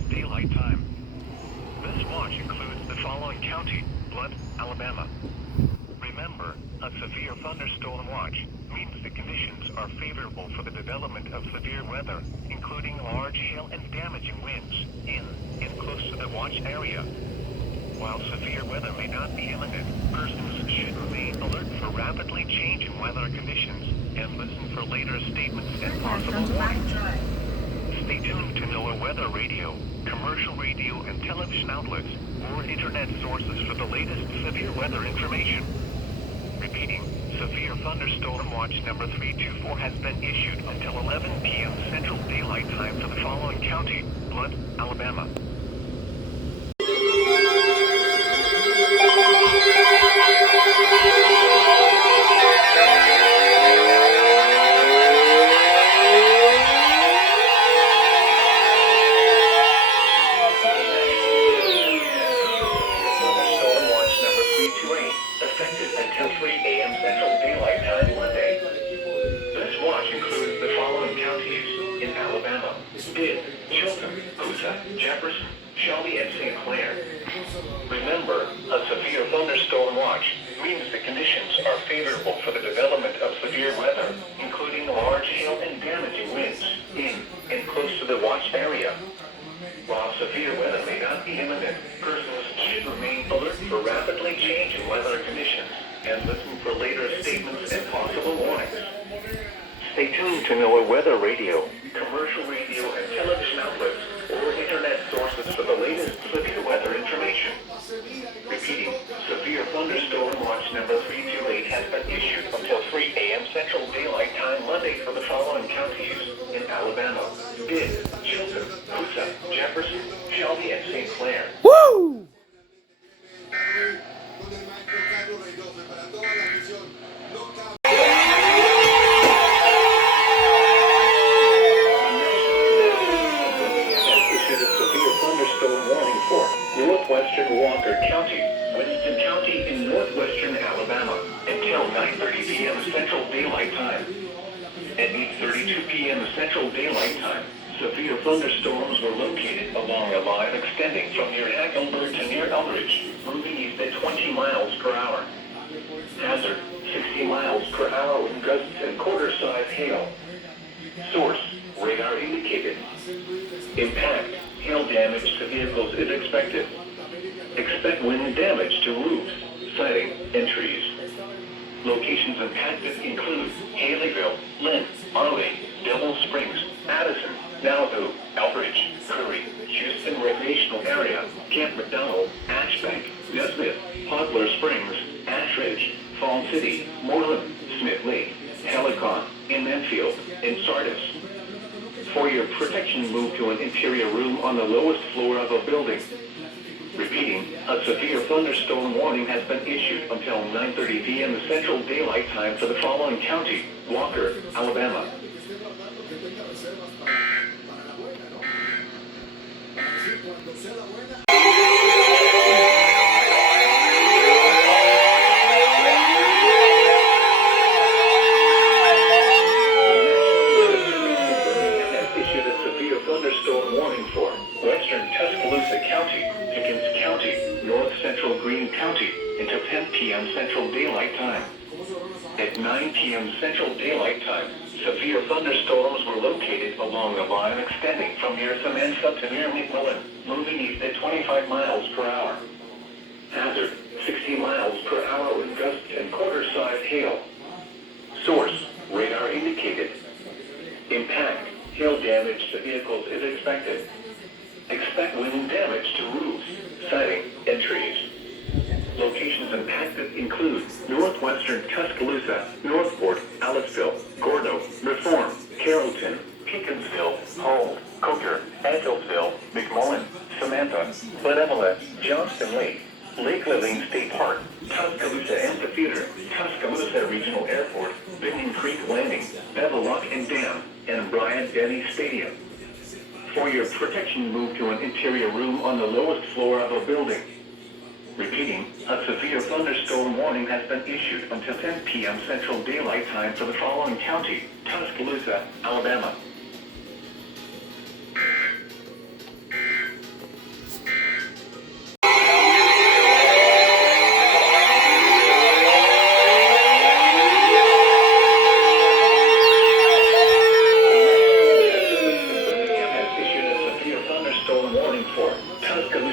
Central Daylight Time. This watch includes the following county: Blood, Alabama. Remember, a severe thunderstorm watch means the conditions are favorable for the development of severe weather, including large hail and damaging winds in and close to the watch area. While severe weather may not be imminent, persons should remain alert for rapidly changing weather conditions and listen for later statements and possible warnings. Stay tuned to NOAA weather radio, commercial radio and television outlets, or internet sources for the latest severe weather information. Repeating, severe thunderstorm watch number 324 has been issued until 11 p.m. Central Daylight Time for the following county: Blood, Alabama. Effective until 3 a.m. Central Daylight Time Monday. This watch includes the following counties in Alabama: Bibb, Chilton, Coosa, Jefferson, Shelby, and St. Clair. Remember, a severe thunderstorm watch means the conditions are favorable for the development of severe weather, including large hail and damaging winds in and close to the watch area. While severe weather may not be imminent, persons should remain alert for rapidly changing weather conditions and listen for later statements and possible warnings. Stay tuned to NOAA weather radio, commercial radio and television outlets, or internet sources for the latest severe weather information. Repeating, severe thunderstorm watch number 328 has been issued until 3 a.m. Central Daylight Time Monday for the following counties in Alabama: Bibb, Chilton, Coosa, Jefferson, Shelby, and St. Clair. Woo! Northwestern Walker County, Winston County in northwestern Alabama, until 9:30 p.m. Central Daylight Time. At 8:32 p.m. Central Daylight Time, severe thunderstorms were located along a line extending from near Hackenberg to near Eldridge, moving east at 20 miles per hour. Hazard, 60 miles per hour with gusts and quarter-size hail. Source, radar indicated. Impact, hail damage to vehicles is expected. Expect wind damage to roofs, siding, and trees. Locations impacted include Haleyville, Lynn, Arley, Devil Springs, Addison, Malibu, Elbridge, Curry, Houston Recreational Area, Camp McDonald, Ashbank, Nesmith, Poplar Springs, Ashridge, Fall City, Moreland, Smith Lake, Helicon, in Enfield, and Sardis. For your protection, move to an interior room on the lowest floor of a building. Repeating, a severe thunderstorm warning has been issued until 9:30 p.m. Central Daylight Time for the following county: Walker, Alabama. Thunderstorm warning for western Tuscaloosa County, Pickens County, north central Greene County, until 10 p.m. Central Daylight Time. At 9 p.m. Central Daylight Time, severe thunderstorms were located along a line extending from near Samantha to near McMillan, moving east at 25 miles per hour. Hazard, 60 miles per hour with gusts and quarter-size hail. Source, radar indicated. Impact, hail damage to vehicles is expected. Expect wind damage to roofs, siding, and trees. Locations impacted include northwestern Tuscaloosa, Northport, Aliceville, Gordo, Reform, Carrollton, Pickensville, Hull, Coker, Edgelsville, McMullen, Samantha, Glenevala, Johnston Lake, Lake Levine State Park, Tuscaloosa Amphitheater, Tuscaloosa Regional Airport, Binding Creek Landing, Bevel Lock and Dam, and Bryant-Denny Stadium. For your protection, move to an interior room on the lowest floor of a building. Repeating, a severe thunderstorm warning has been issued until 10 p.m. Central Daylight Time for the following county: Tuscaloosa, Alabama.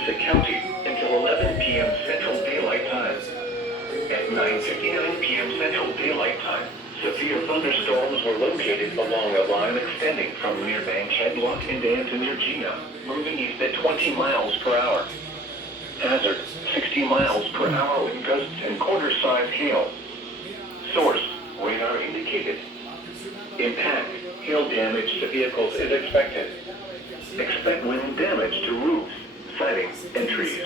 Tuscaloosa County until 11 p.m. Central Daylight Time. At 9:59 p.m. Central Daylight Time, severe thunderstorms were located along a line extending from near Bankhead Lock into Antonirgina, moving east at 20 miles per hour. Hazard, 60 miles per hour with gusts and quarter-size hail. Source, radar indicated. Impact, hail damage to vehicles is expected. Expect wind damage to roofs, siding, and trees.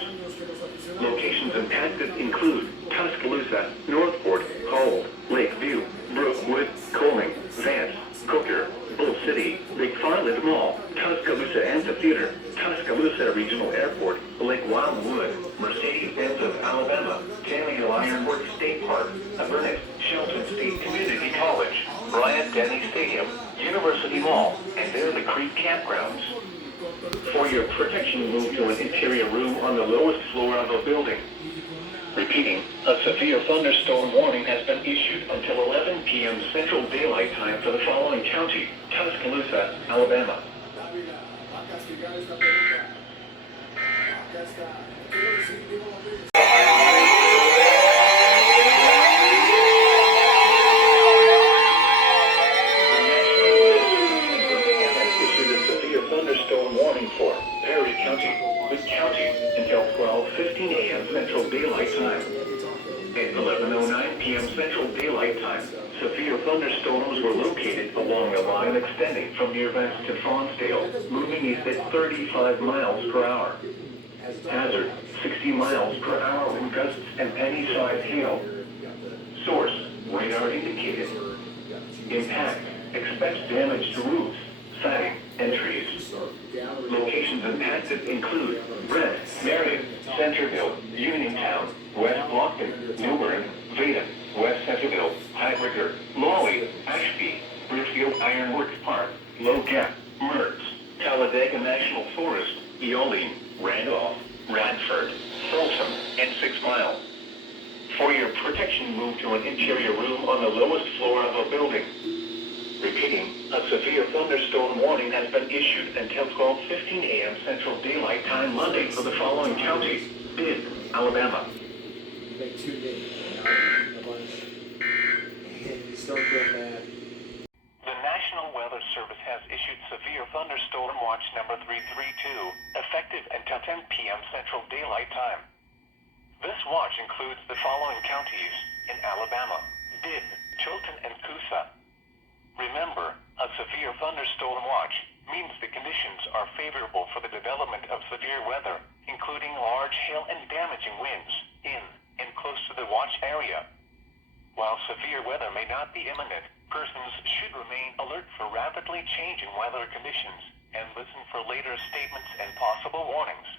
Locations impacted include Tuscaloosa, Northport, Hull, Lakeview, Brookwood, Coling, Vance, Cooker, Bull City, McFarland Mall, Tuscaloosa Amphitheater, Tuscaloosa Regional Airport, Lake Wildwood, Mercedes-Benz of Alabama, Tannehill Ironworks State Park, Burnett, Shelton State Community College, Bryant-Denny Stadium, University Mall, and Bear the Creek campgrounds. For your protection, move to an interior room on the lowest floor of a building. Repeating, a severe thunderstorm warning has been issued until 11 p.m. Central Daylight Time for the following county: Tuscaloosa, Alabama. Thunderstorm warning for Perry County, Wood County, until 12:15 a.m. Central Daylight Time. At 11:09 p.m. Central Daylight Time, severe thunderstorms were located along a line extending from near Vance to Fonsdale, moving east at 35 miles per hour. Hazard, 60 miles per hour with gusts and penny-sized hail. Source, radar indicated. Impact, expects damage to roofs, siding, and trees. Locations impacted include Brent, Marion, Centerville, Uniontown, West Blockton, Newburgh, Vaden, West Centerville, Highbridger, Lawley, Ashby, Bridgefield Ironworks Park, Low Gap, Mertz, Talladega National Forest, Eoline, Randolph, Radford, Folsom, and 6 Mile. For your protection, move to an interior room on the lowest floor of a building. Repeating, a severe thunderstorm warning has been issued until 12:15 a.m. Central Daylight Time Monday for the following county: Bibb, Alabama. The National Weather Service has issued severe thunderstorm watch number 332, effective until 10 p.m. Central Daylight Time. This watch includes the following counties in Alabama: Bibb, Chilton, and Coosa. Remember, a severe thunderstorm watch means the conditions are favorable for the development of severe weather, including large hail and damaging winds, in and close to the watch area. While severe weather may not be imminent, persons should remain alert for rapidly changing weather conditions and listen for later statements and possible warnings.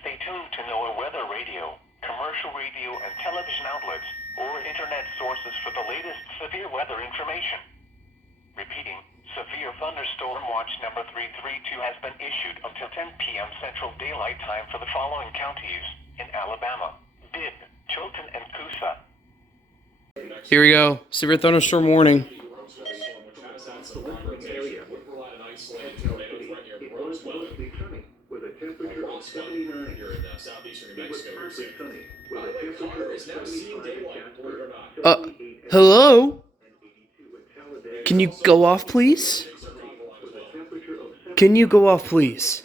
Stay tuned to NOAA weather radio, commercial radio and television outlets, or internet sources for the latest severe weather information. Repeating, severe thunderstorm watch number 332 has been issued until 10 p.m. Central Daylight Time for the following counties in Alabama: Bibb, Chilton, and Coosa. Here we go. Severe thunderstorm warning. Hello? Can you go off, please? Can you go off, please?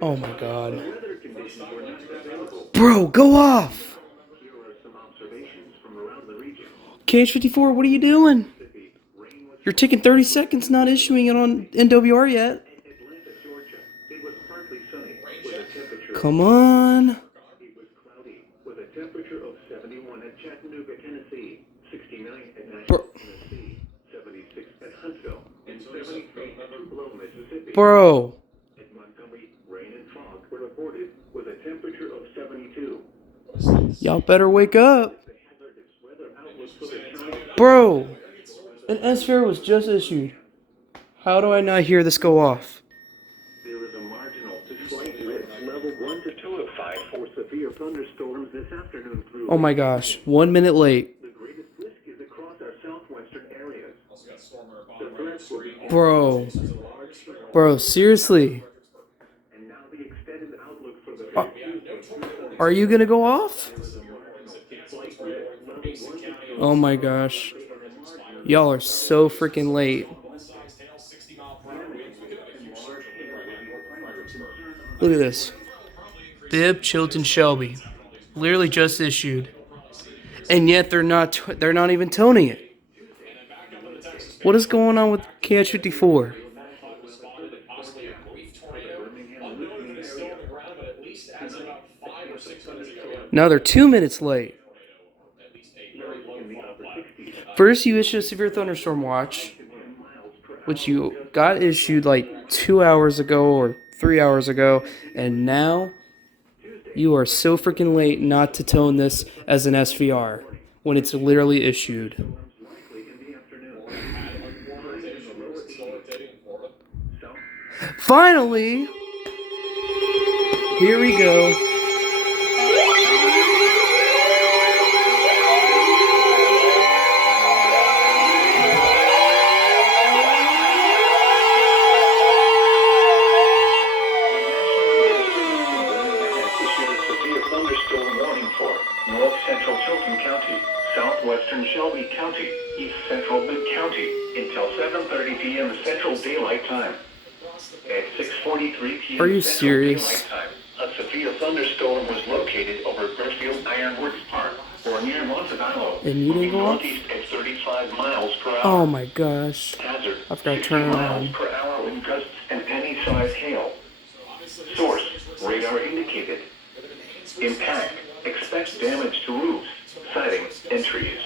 Oh my God. Bro, go off! KH54, what are you doing? You're taking 30 seconds not issuing it on NWR yet. Come on. Bro. Y'all better wake up. Bro. An S-Fair was just issued. How do I not hear this go off? There is a marginal to slight risk, level 1 to 2 of 5 for severe thunderstorms this afternoon through. Oh my gosh, 1 minute late. The greatest risk is across our southwestern areas. Bro. Bro, seriously. Are, are you gonna go off? Oh my gosh. Y'all are so freaking late. Look at this. Bibb, Chilton, Shelby. Literally just issued. And yet they're not even toning it. What is going on with KH54? Now they're 2 minutes late. First, you issued a severe thunderstorm watch, which you got issued like 2 hours ago or 3 hours ago, and now you are so freaking late not to tone this as an SVR when it's literally issued. Finally, here we go. Thunderstorm warning for North Central Chilton County, Southwestern Shelby County, East Central Bibb County until 7:30 p.m. Central Daylight Time. At 6:43 p.m. Are you Central serious? Daylight Time, a severe thunderstorm was located over Burfield Ironworks Park or near Montevallo, And you didn't go off? northeast at 35 miles per hour. Oh my gosh. Hazard, I've got to 60 turn it miles on. per hour wind gusts and any size hail. Source, radar indicated. Impact, expect damage to roofs, siding, and trees.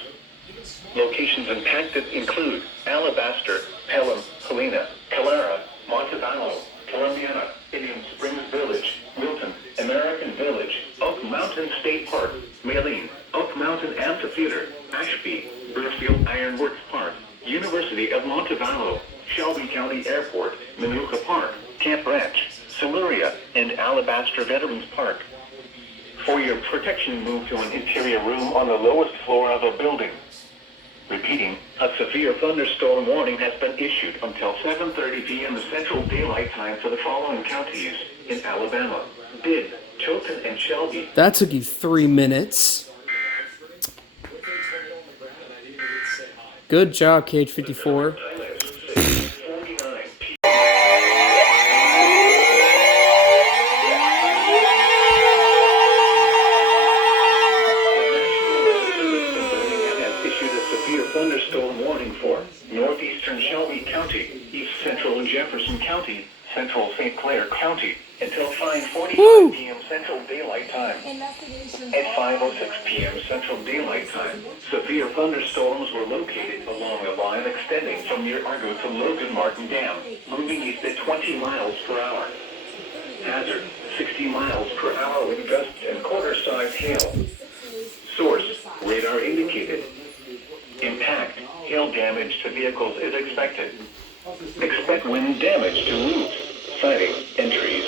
Locations impacted include Alabaster, Pelham, Helena, Calera, Montevallo, Columbiana, Indian Springs Village, Milton, American Village, Oak Mountain State Park, Maline, Oak Mountain Amphitheater, Ashby, Burfield Ironworks Park, University of Montevallo, Shelby County Airport, Manuka Park, Camp Ranch, Siluria, and Alabaster Veterans Park. For your protection, move to an interior room on the lowest floor of a building. Repeating, a severe thunderstorm warning has been issued until 7:30 p.m. Central Daylight Time for the following counties in Alabama: Bibb, Chilton, and Shelby. That took you 3 minutes. Good job, KH54. Thunderstorm warning for northeastern Shelby County, east central Jefferson County, central St. Clair County, until 5:45 p.m. Central Daylight Time. At 5:06 p.m. Central Daylight Time, severe thunderstorms were located along a line extending from near Argo to Logan Martin Dam, moving east at 20 miles per hour. Hazard, 60 miles per hour with gusts and quarter-size hail. Source, radar indicated. Impact, hail damage to vehicles is expected. Expect wind damage to roofs, siding, and trees.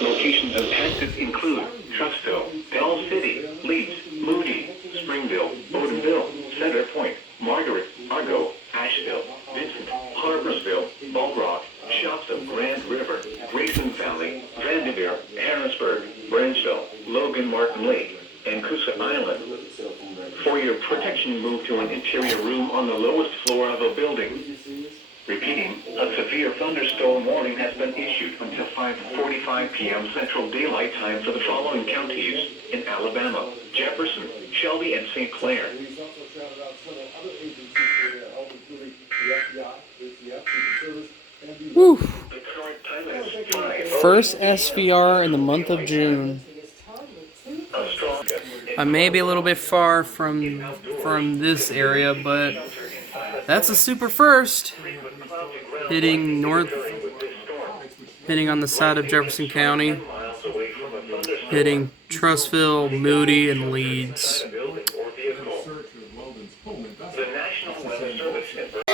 Locations impacted include Trussville, Bell City, Leeds, Moody, Springville, Bowdenville, Center Point, Margaret, Argo, Asheville, Vincent, Harborsville, Bull Rock, Shopton, Grand River, Grayson Valley, Vanderveer, Harrisburg, Branchville, Logan Martin Lake, and Coosa Island. For your protection, move to an interior room on the lowest floor of a building. Repeating, a severe thunderstorm warning has been issued until 5:45 p.m. Central Daylight Time for the following counties in Alabama: Jefferson, Shelby, and St. Clair. Woo. The current time is 5. First SVR in the month of June. I may be a little bit far from this area, but that's a super first. Hitting north, hitting on the side of Jefferson County, hitting Trussville, Moody, and Leeds. The National Weather Service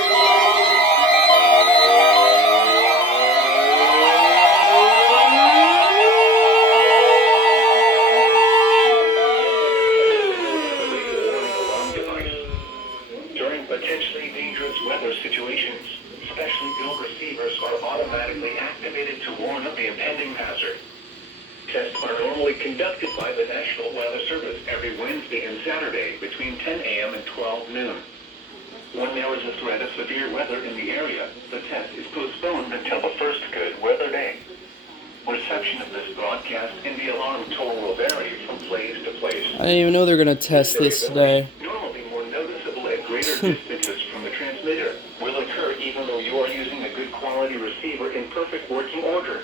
during potentially dangerous weather situations, specially ill-received receivers are automatically activated to warn of the impending hazard. Tests are normally conducted by the National Weather Service every Wednesday and Saturday between 10 a.m. and 12 noon. When there is a threat of severe weather in the area, the test is postponed until the first good weather day. Reception of this broadcast in the alarm tone will vary from place to place. I didn't even know they're gonna test this today. Normally more noticeable at greater distances from the transmitter will occur even though you are using a good quality receiver in perfect working order.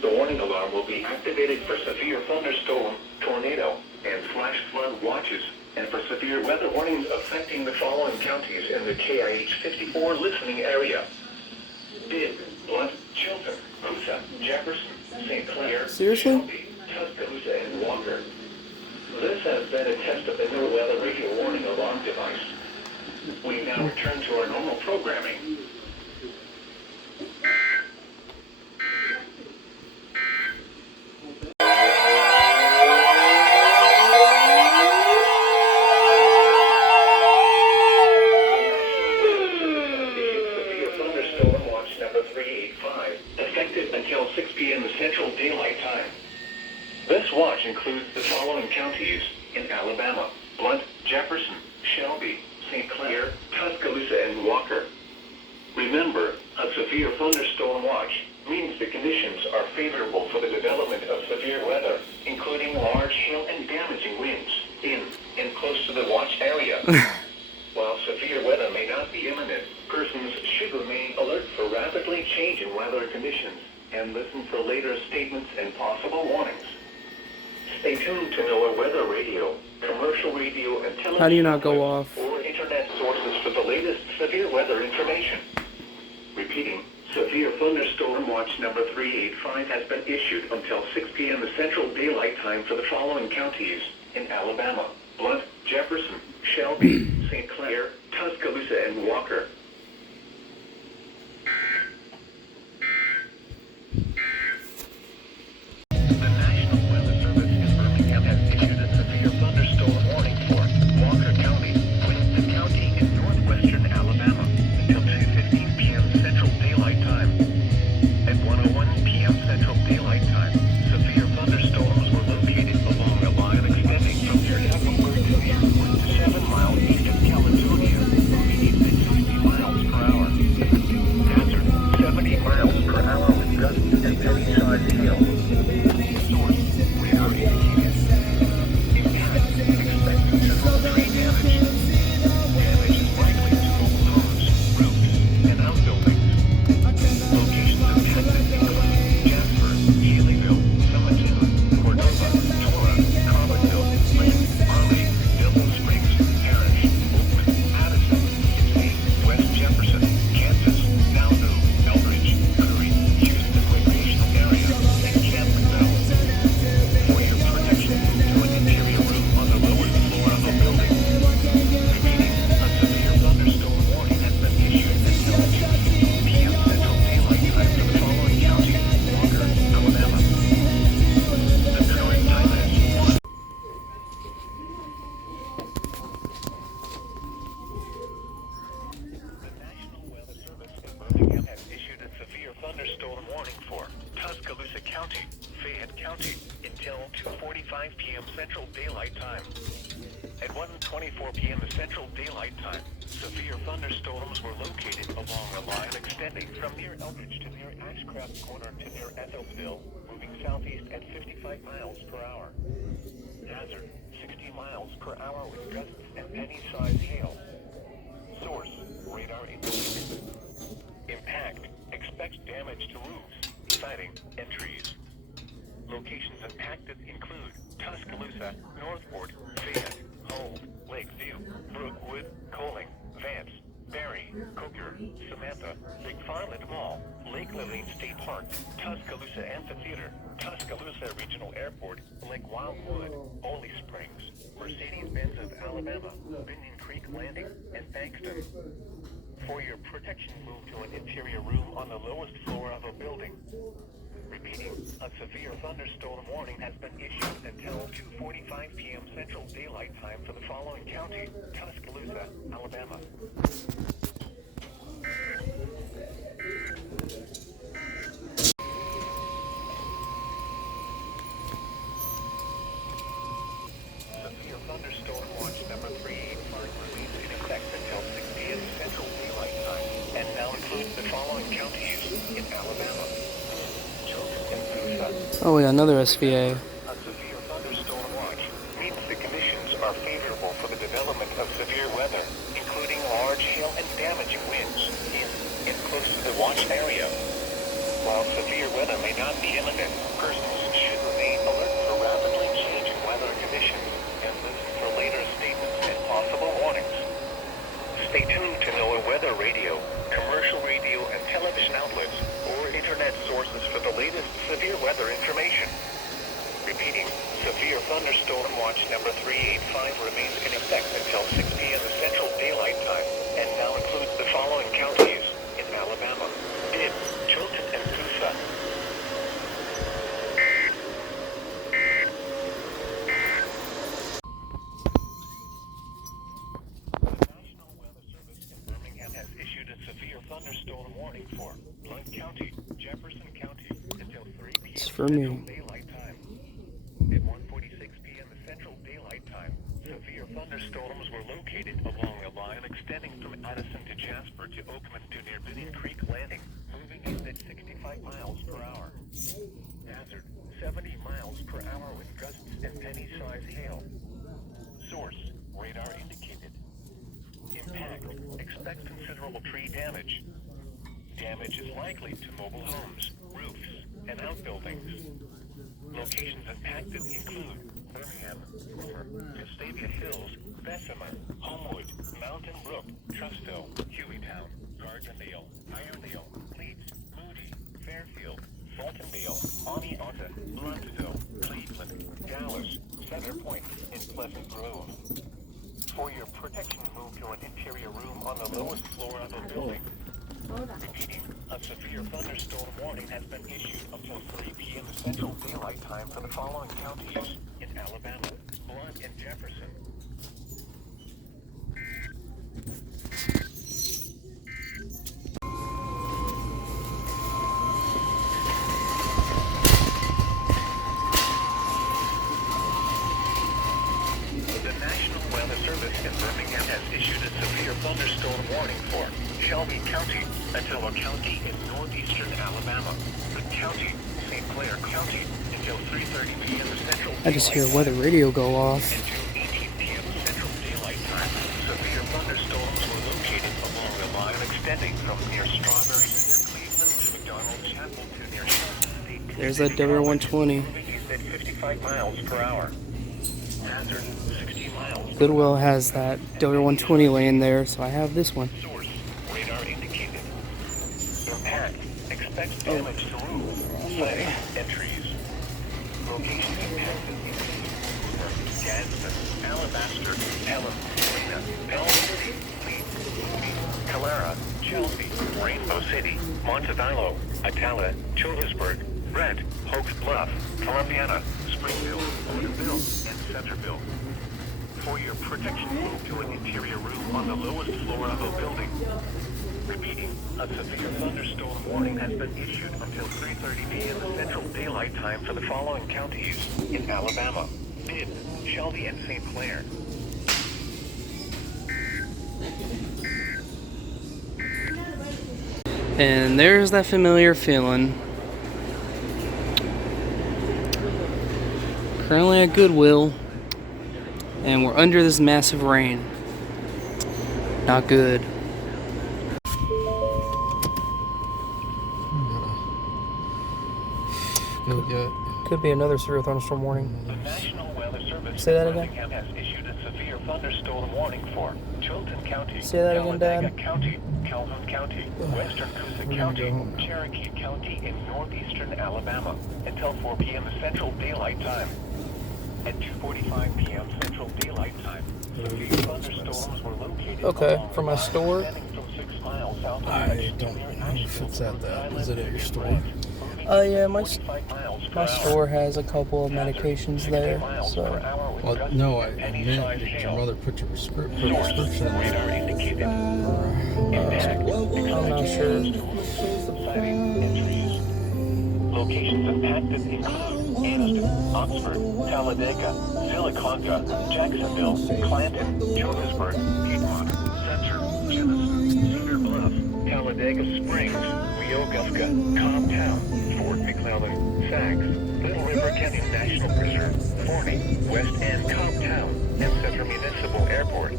The warning alarm will be activated for severe thunderstorm, tornado, and flash flood watches, and for severe weather warnings affecting the following counties in the KIH 54 listening area: Bibb, Blunt, Chilton, Coosa, Jefferson, St. Clair, Seriously? Shelby, Tuscaloosa, and Walker. This has been a test of the new weather radio warning alarm device. We now return to our normal programming. Effective until 6 p.m. Central Daylight Time. This watch includes the following counties in Alabama: Blunt, Jefferson, Shelby, St. Clair, Tuscaloosa, and Walker. Remember, a severe thunderstorm watch means the conditions are favorable for the development of severe weather, including large hail and damaging winds in and close to the watch area. While severe weather may not be imminent, persons should remain alert for rapidly changing weather conditions and listen for later statements and possible warnings. Stay tuned to NOAA weather radio, commercial radio, and television. How do you not go off? Or internet sources for the latest severe weather information. Repeating, severe thunderstorm watch number 385 has been issued until 6 p.m. Central Daylight Time for the following counties in Alabama: Blunt, Jefferson, Shelby, St. Clair, Tuscaloosa, and Walker. The National Weather Service in Birmingham has issued a severe thunderstorm warning for Walker County, Winston County, and northwestern Alabama until 2:15 p.m. Central Daylight Time. At 1:01 p.m. Central Daylight Time, severe thunderstorms were located along a line extending from near Gatlinburg to the airport to 7 miles east of Caledonia, speeds at 60 miles per hour. Hazard, 70 miles per hour with gusts and penny-sized hail. Source, radar indicated. Impact, expected general tree damage. Damage is likely to mobile homes, roofs, and outbuildings. Locations impacted include Jasper, Haleyville, Sumiton, Cordova, Tora, Carbondale, Lynn, Arley, Devil Springs, Parrish, Oakland, Addison, Kinsey, West Jefferson, Kansas, Nauvoo, Eldridge, Curry, Houston Recreational Area, and Campbellville. For your protection, move to an interior room on the lowest floor of a building. Repeating, a severe thunderstorm warning has been issued until 2:15 p.m. Central Daylight Time for the following counties: Walker, Alabama. The current time is 1. The National Weather Service in Birmingham has issued a severe thunderstorm warning for Tuscaloosa County, Fayette County, until 2:45 p.m. Central Daylight Time. At 1:24 p.m. Central Daylight Time, severe thunderstorms were located along a line extending from near Eldridge to near Ashcraft Corner to near Ethelsville, moving southeast at 55 miles per hour. Hazard, 60 miles per hour with gusts and penny-sized hail. Source, radar indicated. Impact, expect damage to roofs, siding, and trees. Locations impacted include Tuscaloosa, Northport, Fayette, Hull, Lakeview, Brookwood, Coling, Vance, Barry, Coker, Samantha, Big Farland Mall, Lake Levine State Park, Tuscaloosa Amphitheater, Tuscaloosa Regional Airport, Lake Wildwood, Holy Springs, Mercedes-Benz of Alabama, Binion Creek Landing, and Bankston. For your protection, move to an interior room on the lowest floor of a building. Repeating, a severe thunderstorm warning has been issued until 2:45 p.m. Central Daylight Time for the following county: Tuscaloosa, Alabama. Oh, yeah, another SVA. A severe thunderstorm watch means the conditions are favorable for the development of severe weather, including large hail and damaging winds in and close to the watch area. While severe weather may not be imminent, persons should remain alert for rapidly changing weather conditions and listen for later statements and possible warnings. Stay tuned to NOAA weather radio, commercial radio and television outlets, or internet sources for the latest severe weather information. Repeating, severe thunderstorm watch number 385 remains in effect until 6 p.m. Central Daylight Time, and now includes the following counties in Alabama: Bibb, Chilton, and Coosa. The National Weather Service in Birmingham has issued a severe thunderstorm warning for Blount County, Jefferson County, until 3 p.m. It's for me. Central Daylight Time. At 1:46 p.m. Central Daylight Time, severe thunderstorms were located along a line extending from Addison to Jasper to Oakman to near Binney Creek Landing, moving in at 65 miles per hour. Hazard, 70 miles per hour with gusts and penny-sized hail. Source, radar indicated. Impact, expect considerable tree damage. Damage is likely to mobile homes, roofs, and outbuildings. Locations impacted include Birmingham, Hoover, Gustavia Hills, Bessemer, Homewood, Mountain Brook, Trustville, Hueytown, Gardendale, Irondale, Leeds, Moody, Fairfield, Fultondale, Oneonta, Blunteville, Cleveland, Dallas, Center Point, and Pleasant Grove. For your protection, move to an interior room on the lowest floor of the building. Repeating, a severe thunderstorm warning has been issued until 3 p.m. Central Daylight Time for the following counties in Alabama: Blount and Jefferson. The National Weather Service in Birmingham has issued a severe thunderstorm warning for Shelby County until a county in northeastern Alabama, the county, St. Clair County, until 3:30 p.m. Central I just hear Daylight weather Time, radio go off. and to 18 p.m. Central Daylight Time. Severe thunderstorms were located along the line extending from near Strawberry to near Cleveland to McDonald Chapel to near Shelby State. There's that WR120. Moving east at 55 miles per hour. Hazard, 60 miles. Goodwill has that WR120 laying there, so I have this one. Source, radar indicated. Impact, expect damage to roof, siding, and trees. Locations impacted include Gadsden, Alabaster, Pelham, Helena, Pelham City, Leeds, Moody, Calera, Chelsea, Rainbow City, Montevallo, Atala, Childersburg, Brent, Hoax Bluff, Columbiana, Springville, Odinville, and Centerville. For your protection, move to an interior room on the lowest floor of a building. Repeating, a severe thunderstorm warning has been issued until 3:30 p.m. Central Daylight Time for the following counties in Alabama: Bibb, Shelby, and St. Clair. And there's that familiar feeling. Currently at Goodwill, and we're under this massive rain. Not good. Could be another severe thunderstorm warning. The National Weather Service Say that in again? Birmingham has issued a severe thunderstorm warning for Chilton County, Say that again, Dad? Talladega County, Calhoun County, Western Coosa County, Cherokee County, in northeastern Alabama until 4 p.m. Central Daylight Time. At 2:45 p.m. Central Daylight Time, severe thunderstorms were located Okay, along from the my line store? extending from 6 miles south of I don't know if it's at that. Is it at your store? Yeah, my 45 miles per my hour. store has a couple of medications there, so Well, no, I meant did your mother put your prescription Radar indicated. I'm not sure. Locations impacted include Anniston, Oxford, Talladega, Siliconga, Jacksonville, Clanton, Johannesburg, Piedmont, Center, Jefferson, Cedar Bluff, Talladega Springs, Yokosuka, Cobb Town, Fort McClellan, Sachs, Little River Canyon National Preserve, Forney, West End, Cobb Town, and Central Municipal Airport.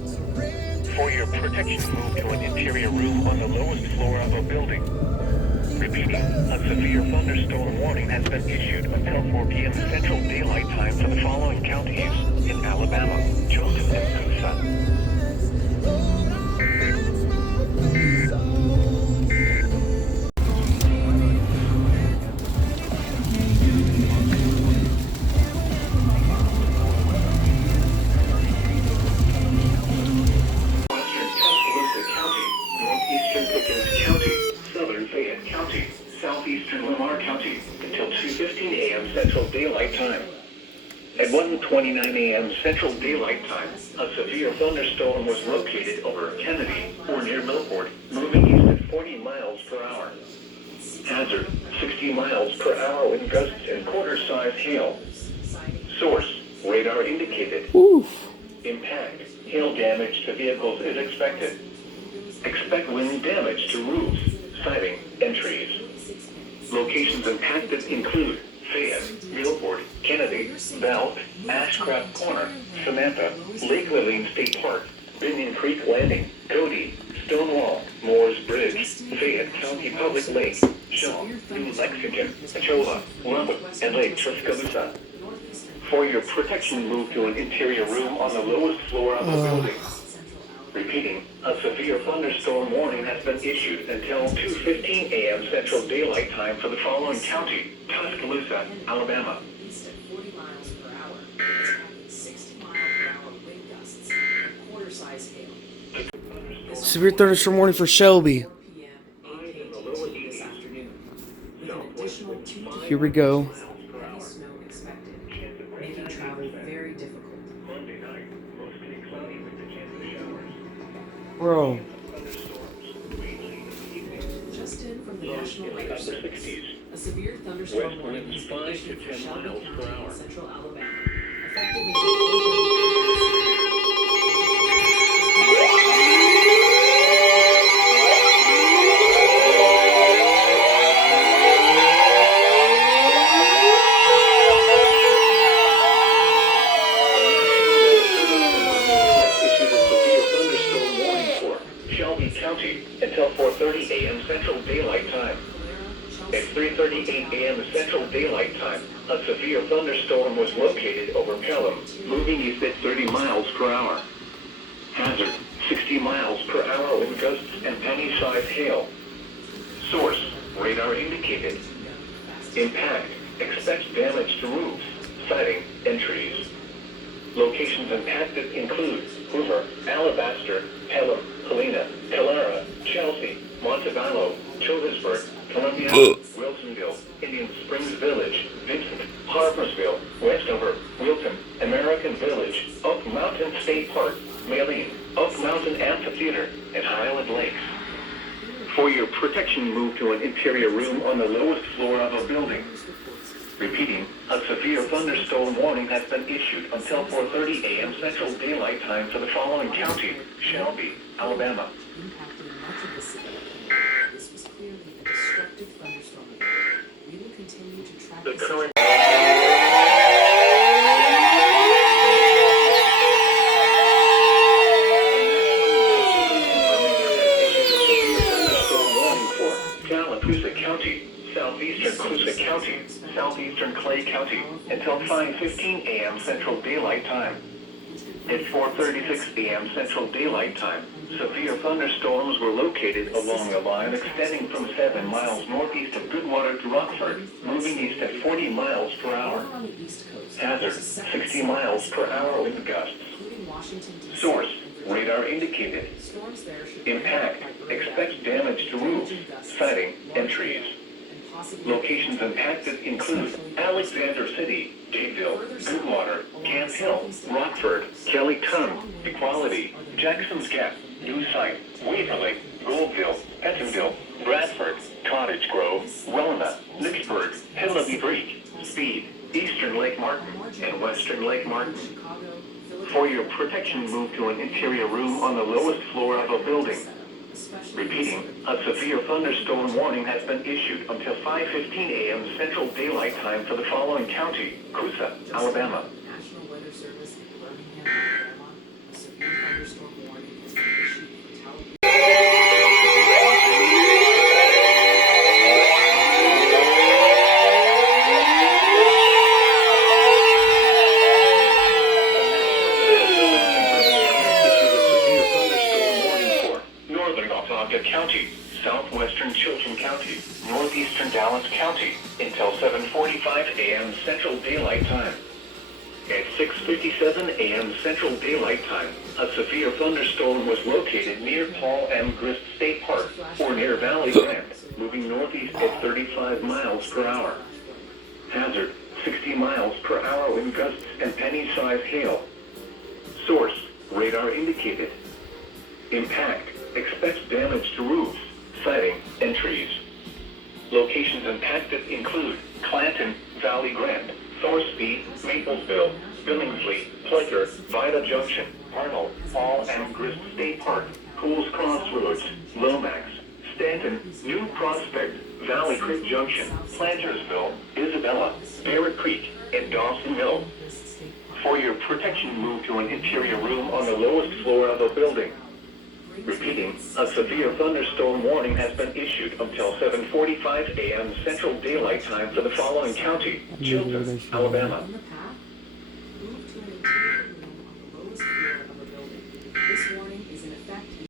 For your protection, move to an interior room on the lowest floor of a building. Repeating, a severe thunderstorm warning has been issued until 4 p.m. Central Daylight Time for the following counties in Alabama, Georgia, and Coosa. Western Tuscaloosa County, northeastern Pickens County, southern Fayette County, southeastern Lamar County, until 2:15 a.m. Central Daylight Time. At 1:29 a.m. Central Daylight Time, a severe thunderstorm was located over Kennedy or near Milford, moving east at 40 miles per hour. Hazard, 60 miles per hour wind gusts and quarter-size hail. Source, radar indicated. Oof. Impact, hail damage to vehicles is expected. Expect wind damage to roofs, siding, and trees. Locations impacted include Fayette, Milford, Kennedy, Belk, Ashcraft Corner, Samantha, Lake Lillian State Park, Binion Creek Landing, Cody, Stonewall, Moores Bridge, Fayette County Public Lake, Shaw, New Lexington, Cholla, Lubbock, and Lake Tuscaloosa. For your protection, move to an interior room on the lowest floor of the building. Repeating, a severe thunderstorm warning has been issued until 2:15 a.m. Central Daylight Time for the following county, Tuscaloosa, Alabama. East at 40 miles per hour, expecting 60 mile per hour wind gusts and quarter-size hail. Severe thunderstorm warning for Shelby. 4 p.m. AKTT this afternoon, with an additional 2 to 4 Here we go. inches of heavy snow expected, making travel very difficult. Monday night, mostly cloudy with the chance of showers. Bro. Just in from the National Weather Upper Service, 60s. a severe thunderstorm West warning winds has been 5 to issued for 10 Shelby miles per County hour. in central Alabama, effective until 4:30 p.m. Issued a severe thunderstorm warning for Shelby County until 4:30 a.m. Central Daylight Time. At 3:38 a.m. Central Daylight Time, a severe thunderstorm was located over Pelham, moving east at 30 miles per hour. Hazard, 60 miles per hour wind gusts and penny-sized hail. Source, radar indicated. Impact, expect damage to roofs, siding, and trees. Locations impacted include Hoover, Alabaster, Pelham, Helena, Calera, Chelsea, Montevallo, Childersburg, Columbia, Wilsonville, Indian Springs Village, Vincent, Harpersville, Westover, Wilton, American Village, Oak Mountain State Park, Maline, Oak Mountain Amphitheater, and Highland Lakes. For your protection, move to an interior room on the lowest floor of a building. Repeating, a severe thunderstorm warning has been issued until 4:30 a.m. Central Daylight Time for the following county, Shelby, Alabama. Impacting much of the city. This was clearly a destructive thunderstorm event. We will continue to track The the current Coosa County, southeastern Coosa County, southeastern Clay County, until 5:15 a.m. Central Daylight Time. At 4:36 a.m. Central Daylight Time, severe thunderstorms were located along a line extending from 7 miles northeast of Goodwater to Rockford, moving east at 40 miles per hour. on the East Coast. Hazard, 60 miles per hour wind gusts. Including Washington, D.C. Source, and Virginia. radar indicated. Storms there should Impact, expect damage to roofs, siding, and trees. Locations impacted include Alexander City, Dadeville, Goodwater, Camp Hill, Rockford, Kelly Ton, Equality, Jackson's Gap, New Site, Waverly, Goldville, Pentonville, Bradford, Cottage Grove, Welna, Nicksburg, Hillaby Creek, Speed, Eastern Lake Martin, and Western Lake Martin. For your protection, move to an interior room on the lowest floor of a building. especially in Repeating, southern a severe thunderstorm warning has been issued until 5:15 a.m. Central Daylight Time for the following county: Coosa, Alabama. National Weather Service in Birmingham, Alabama. A severe thunderstorm warning has been issued for Talladega. Northern Oklahoma County, southwestern Chilton County, northeastern Dallas County, until 7:45 a.m. Central Daylight Time. At 6:57 a.m. Central Daylight Time, a severe thunderstorm was located near Paul M. Grist State Park, or near Valley Grant, moving northeast at 35 miles per hour. Hazard, 60 miles per hour wind gusts and penny-sized hail. Source, radar indicated. Impact, expects damage to roofs, siding, and trees. Locations impacted include Clanton, Valley Grant, Thorsby, Maplesville, Billingsley, Pleasure, Vida Junction, Arnold, Paul M. Grist State Park, Pools Crossroads, Lomax, Stanton, New Prospect, Valley Creek Junction, Plantersville, Isabella, Barrett Creek, and Dawson Mill. For your protection, move to an interior room on the lowest floor of the building. Repeating, a severe thunderstorm warning has been issued until 7:45 a.m. Central Daylight Time for the following county: Chilton, Alabama. In the past,